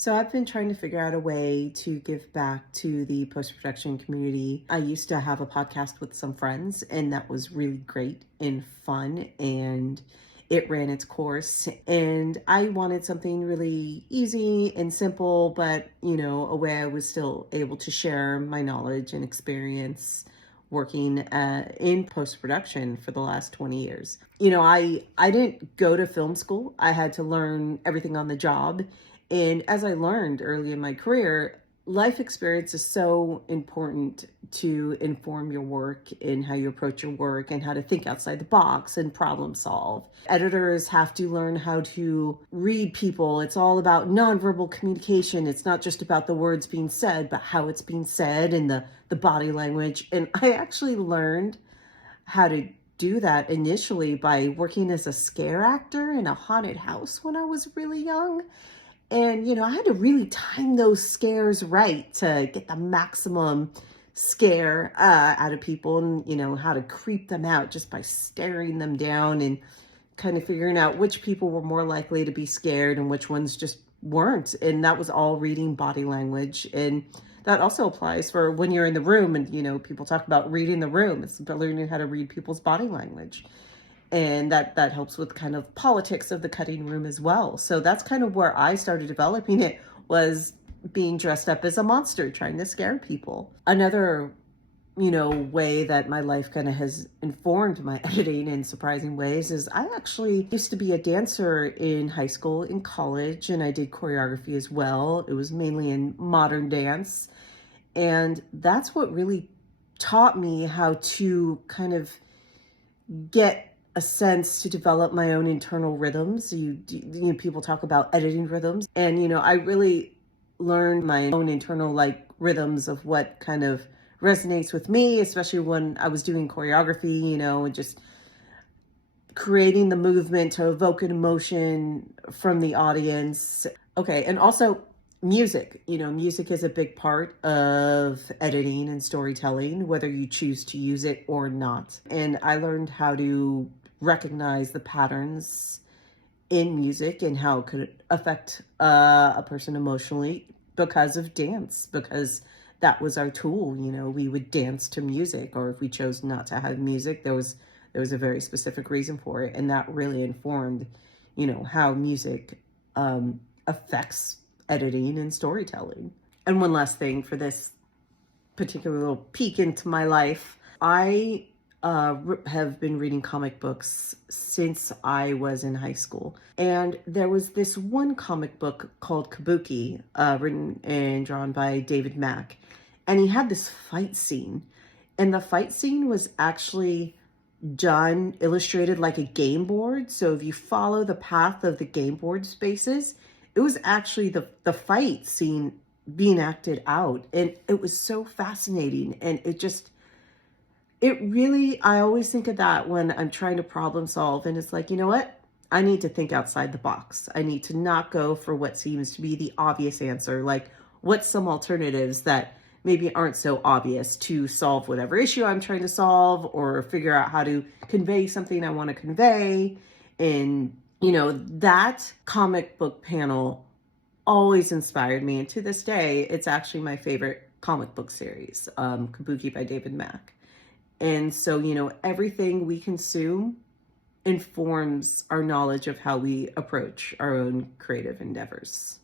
So I've been trying to figure out a way to give back to the post-production community. I used to have a podcast with some friends, and that was really great and fun, and it ran its course. And I wanted something really easy and simple, but a way I was still able to share my knowledge and experience working in post-production for the last 20 years. I didn't go to film school. I had to learn everything on the job. And as I learned early in my career, life experience is so important to inform your work and how you approach your work and how to think outside the box and problem solve. Editors have to learn how to read people. It's all about nonverbal communication. It's not just about the words being said, but how it's being said and the body language. And I actually learned how to do that initially by working as a scare actor in a haunted house when I was really young. And, I had to really time those scares right to get the maximum scare out of people and, how to creep them out just by staring them down and kind of figuring out which people were more likely to be scared and which ones just weren't. And that was all reading body language. And that also applies for when you're in the room and, people talk about reading the room. It's about learning how to read people's body language. And that helps with kind of politics of the cutting room as well. So that's kind of where I started developing it, was being dressed up as a monster, trying to scare people. Another, way that my life kind of has informed my editing in surprising ways is I actually used to be a dancer in high school, in college, and I did choreography as well. It was mainly in modern dance. And that's what really taught me how to kind of get a sense to develop my own internal rhythms. People talk about editing rhythms, and I really learned my own internal rhythms of what kind of resonates with me, especially when I was doing choreography, and just creating the movement to evoke an emotion from the audience. Okay, and also music. Music is a big part of editing and storytelling, whether you choose to use it or not. And I learned how to recognize the patterns in music and how it could affect a person emotionally because of dance, because that was our tool. We would dance to music, or if we chose not to have music, there was a very specific reason for it. And that really informed, how music affects editing and storytelling. And one last thing for this particular little peek into my life, I have been reading comic books since I was in high school. And there was this one comic book called Kabuki, written and drawn by David Mack. And he had this fight scene. And the fight scene was actually done, illustrated like a game board. So if you follow the path of the game board spaces, it was actually the fight scene being acted out. And it was so fascinating. And I always think of that when I'm trying to problem solve. And it's like, you know what? I need to think outside the box. I need to not go for what seems to be the obvious answer. Like, what's some alternatives that maybe aren't so obvious to solve whatever issue I'm trying to solve, or figure out how to convey something I want to convey. And, that comic book panel always inspired me. And to this day, it's actually my favorite comic book series, Kabuki by David Mack. And so, everything we consume informs our knowledge of how we approach our own creative endeavors.